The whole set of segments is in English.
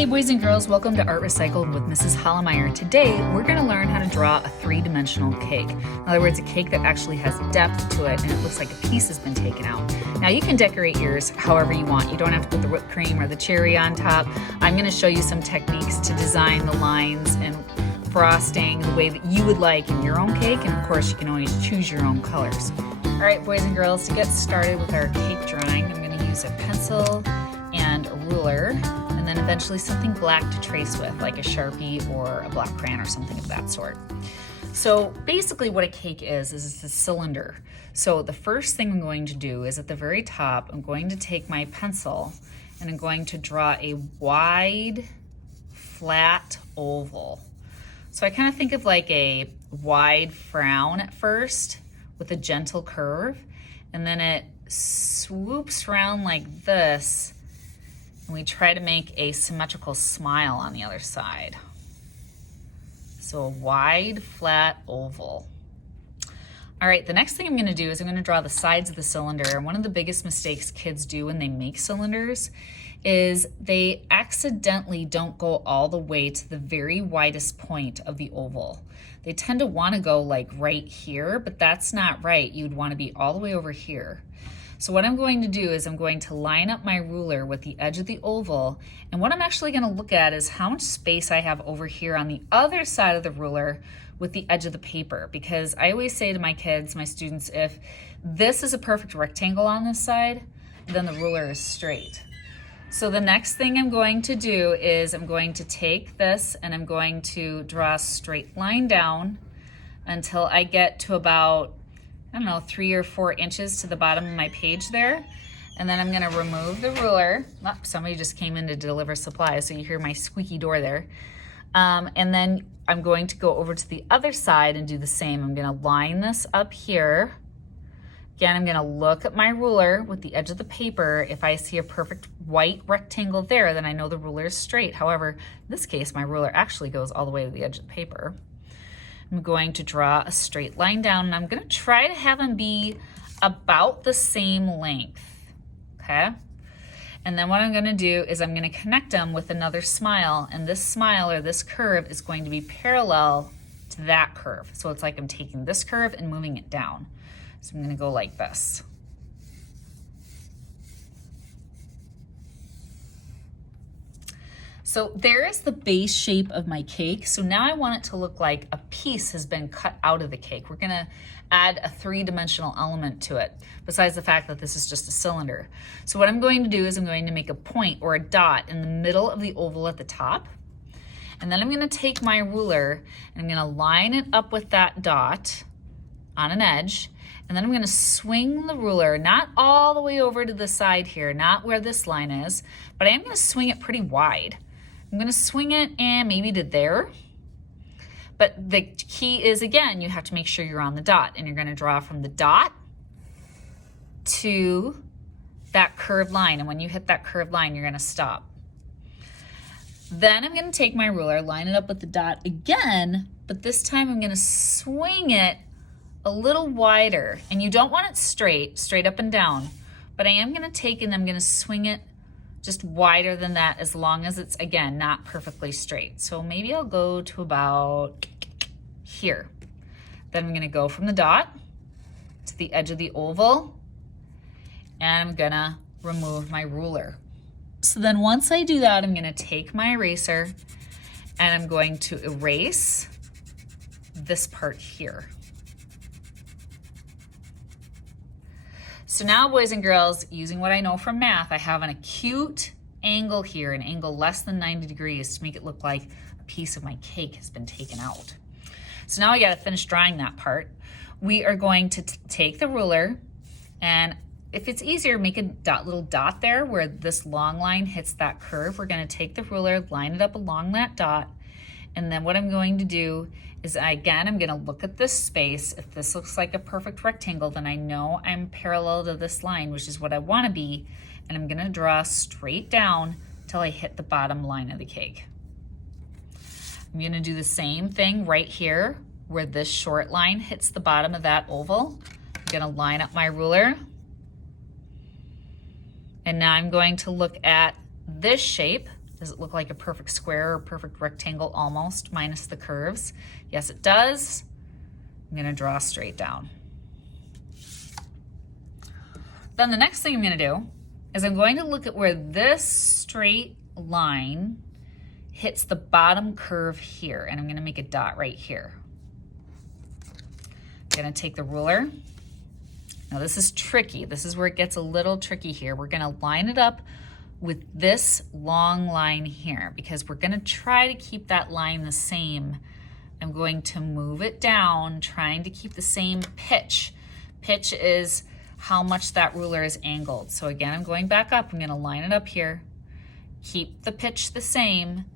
Hey boys and girls, welcome to Art Recycled with Mrs. Hollemeyer. Today we're going to learn how to draw a three-dimensional cake. In other words, a cake that actually has depth to it and it looks like a piece has been taken out. Now you can decorate yours however you want. You don't have to put the whipped cream or the cherry on top. I'm going to show you some techniques to design the lines and frosting the way that you would like in your own cake, and of course you can always choose your own colors. All right boys and girls, to get started with our cake drawing, I'm going to use a pencil and a ruler, and then eventually something black to trace with, like a Sharpie or a black crayon or something of that sort. So basically what a cake is it's a cylinder. So the first thing I'm going to do is at the very top, I'm going to take my pencil and I'm going to draw a wide, flat oval. So I kind of think of like a wide frown at first with a gentle curve, and then it swoops around like this, and we try to make a symmetrical smile on the other side. So a wide, flat oval. All right, the next thing I'm gonna do is I'm gonna draw the sides of the cylinder. And one of the biggest mistakes kids do when they make cylinders is they accidentally don't go all the way to the very widest point of the oval. They tend to wanna go like right here, but that's not right. You'd wanna be all the way over here. So what I'm going to do is I'm going to line up my ruler with the edge of the oval, and what I'm actually going to look at is how much space I have over here on the other side of the ruler with the edge of the paper, because I always say to my kids, my students, if this is a perfect rectangle on this side, then the ruler is straight. So the next thing I'm going to do is I'm going to take this and I'm going to draw a straight line down until I get to about, I don't know, 3 or 4 inches to the bottom of my page there. And then I'm gonna remove the ruler. Oh, somebody just came in to deliver supplies, so you hear my squeaky door there. And then I'm going to go over to the other side and do the same. I'm gonna line this up here. Again, I'm gonna look at my ruler with the edge of the paper. If I see a perfect white rectangle there, then I know the ruler is straight. However, in this case, my ruler actually goes all the way to the edge of the paper. I'm going to draw a straight line down, and I'm going to try to have them be about the same length, okay? And then what I'm going to do is I'm going to connect them with another smile, and this smile or this curve is going to be parallel to that curve. So it's like I'm taking this curve and moving it down. So I'm going to go like this. So there is the base shape of my cake. So now I want it to look like a piece has been cut out of the cake. We're gonna add a three-dimensional element to it, besides the fact that this is just a cylinder. So what I'm going to do is I'm going to make a point or a dot in the middle of the oval at the top. And then I'm gonna take my ruler and I'm gonna line it up with that dot on an edge. And then I'm gonna swing the ruler, not all the way over to the side here, not where this line is, but I am gonna swing it pretty wide. I'm gonna swing it and maybe to there. But the key is, again, you have to make sure you're on the dot, and you're gonna draw from the dot to that curved line. And when you hit that curved line, you're gonna stop. Then I'm gonna take my ruler, line it up with the dot again, but this time I'm gonna swing it a little wider. And you don't want it straight up and down, but I am gonna take and I'm gonna swing it just wider than that, as long as it's, again, not perfectly straight. So maybe I'll go to about here. Then I'm gonna go from the dot to the edge of the oval, and I'm gonna remove my ruler. So then once I do that, I'm gonna take my eraser and I'm going to erase this part here. So now, boys and girls, using what I know from math, I have an acute angle here, an angle less than 90 degrees to make it look like a piece of my cake has been taken out. So now I gotta finish drawing that part. We are going to take the ruler, and if it's easier, make a little dot there where this long line hits that curve. We're gonna take the ruler, line it up along that dot, and then what I'm going to do is, again, I'm gonna look at this space. If this looks like a perfect rectangle, then I know I'm parallel to this line, which is what I wanna be, and I'm gonna draw straight down till I hit the bottom line of the cake. I'm gonna do the same thing right here, where this short line hits the bottom of that oval. I'm gonna line up my ruler, and now I'm going to look at this shape Does it look like a perfect square or perfect rectangle almost, minus the curves? Yes, it does. I'm gonna draw straight down. Then the next thing I'm gonna do is I'm going to look at where this straight line hits the bottom curve here, and I'm gonna make a dot right here. I'm gonna take the ruler. Now this is tricky. This is where it gets a little tricky here. We're gonna line it up with this long line here because we're gonna try to keep that line the same. I'm going to move it down, trying to keep the same pitch. Pitch is how much that ruler is angled. So again, I'm going back up. I'm gonna line it up here, keep the pitch the same,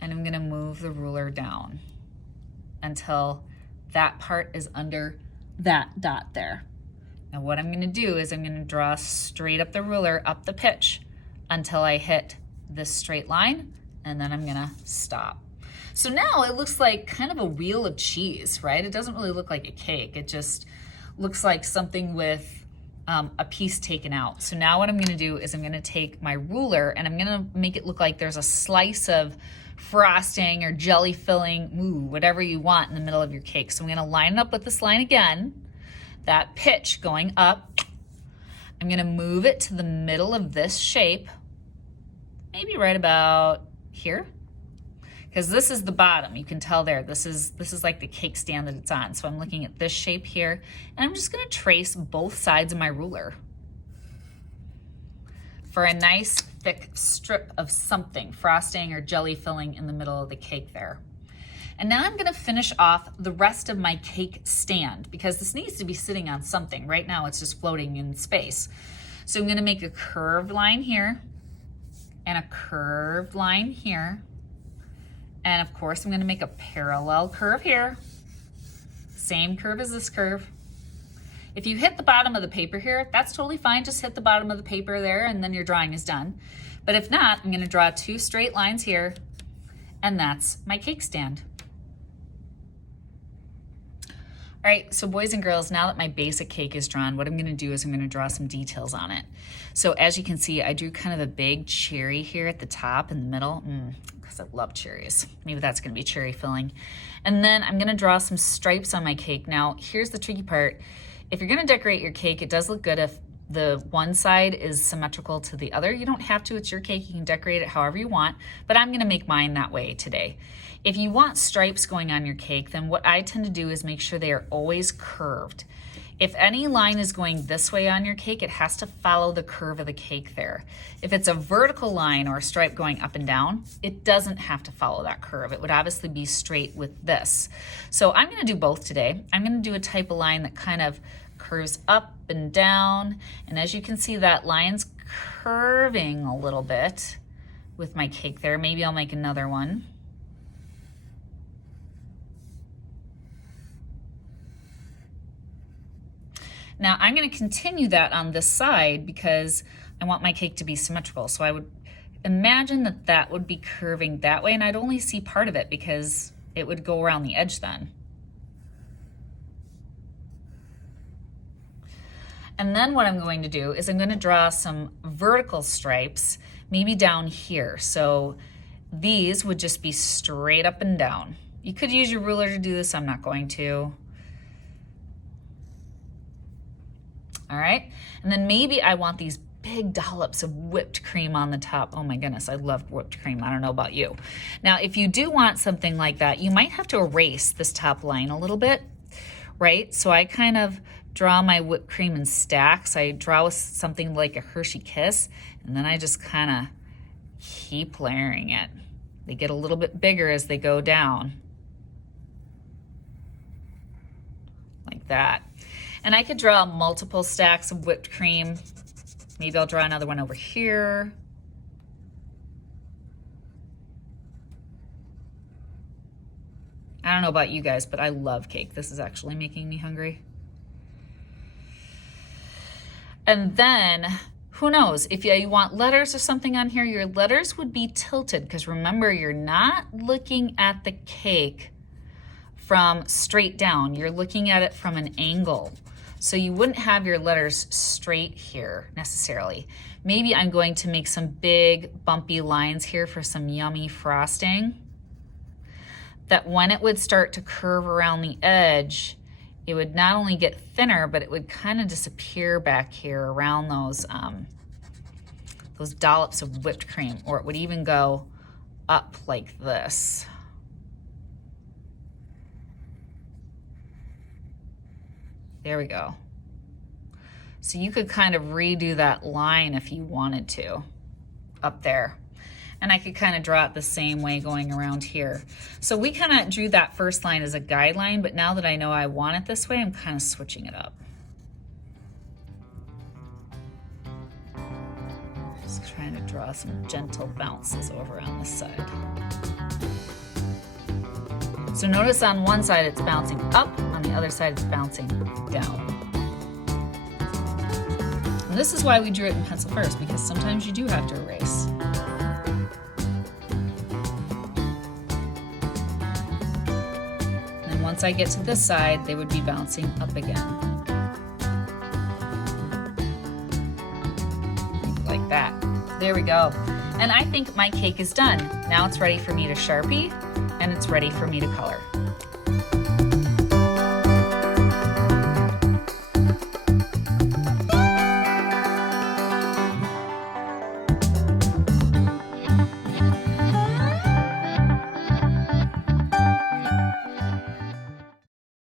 and I'm gonna move the ruler down until that part is under that dot there. Now what I'm gonna do is I'm gonna draw straight up the ruler, up the pitch, until I hit this straight line, and then I'm gonna stop. So now it looks like kind of a wheel of cheese, right? It doesn't really look like a cake. It just looks like something with a piece taken out. So now what I'm gonna do is I'm gonna take my ruler and I'm gonna make it look like there's a slice of frosting or jelly filling, whatever you want in the middle of your cake. So I'm gonna line it up with this line again, that pitch going up. I'm gonna move it to the middle of this shape, maybe right about here, because this is the bottom. You can tell there, this is like the cake stand that it's on. So I'm looking at this shape here, and I'm just gonna trace both sides of my ruler for a nice thick strip of something, frosting or jelly filling in the middle of the cake there. And now I'm gonna finish off the rest of my cake stand because this needs to be sitting on something. Right now it's just floating in space. So I'm gonna make a curved line here and a curved line here. And of course, I'm gonna make a parallel curve here. Same curve as this curve. If you hit the bottom of the paper here, that's totally fine. Just hit the bottom of the paper there and then your drawing is done. But if not, I'm gonna draw two straight lines here, and that's my cake stand. All right, so boys and girls, now that my basic cake is drawn, what I'm gonna do is I'm gonna draw some details on it. So as you can see, I drew kind of a big cherry here at the top in the middle, because I love cherries. Maybe that's gonna be cherry filling. And then I'm gonna draw some stripes on my cake. Now, here's the tricky part. If you're gonna decorate your cake, it does look good if the one side is symmetrical to the other. You don't have to, it's your cake. You can decorate it however you want, but I'm gonna make mine that way today. If you want stripes going on your cake, then what I tend to do is make sure they are always curved. If any line is going this way on your cake, it has to follow the curve of the cake there. If it's a vertical line or a stripe going up and down, it doesn't have to follow that curve. It would obviously be straight with this. So I'm gonna do both today. I'm gonna do a type of line that kind of curves up and down. And as you can see, that line's curving a little bit with my cake there. Maybe I'll make another one. Now I'm gonna continue that on this side because I want my cake to be symmetrical. So I would imagine that that would be curving that way, and I'd only see part of it because it would go around the edge then. And then what I'm going to do is I'm gonna draw some vertical stripes, maybe down here. So these would just be straight up and down. You could use your ruler to do this, I'm not going to. All right, and then maybe I want these big dollops of whipped cream on the top. Oh my goodness, I love whipped cream. I don't know about you. Now, if you do want something like that, you might have to erase this top line a little bit, right? So I kind of draw my whipped cream in stacks. I draw with something like a Hershey Kiss, and then I just kind of keep layering it. They get a little bit bigger as they go down, like that. And I could draw multiple stacks of whipped cream. Maybe I'll draw another one over here. I don't know about you guys, but I love cake. This is actually making me hungry. And then, who knows, if you want letters or something on here, your letters would be tilted, because remember, you're not looking at the cake from straight down. You're looking at it from an angle. So you wouldn't have your letters straight here necessarily. Maybe I'm going to make some big bumpy lines here for some yummy frosting, that when it would start to curve around the edge, it would not only get thinner, but it would kind of disappear back here around those dollops of whipped cream, or it would even go up like this. There we go. So you could kind of redo that line if you wanted to, up there. And I could kind of draw it the same way going around here. So we kind of drew that first line as a guideline, but now that I know I want it this way, I'm kind of switching it up. Just trying to draw some gentle bounces over on this side. So notice on one side it's bouncing up, on the other side it's bouncing down. And this is why we drew it in pencil first, because sometimes you do have to erase. And once I get to this side, they would be bouncing up again. Like that. There we go. And I think my cake is done. Now it's ready for me to Sharpie, and it's ready for me to color.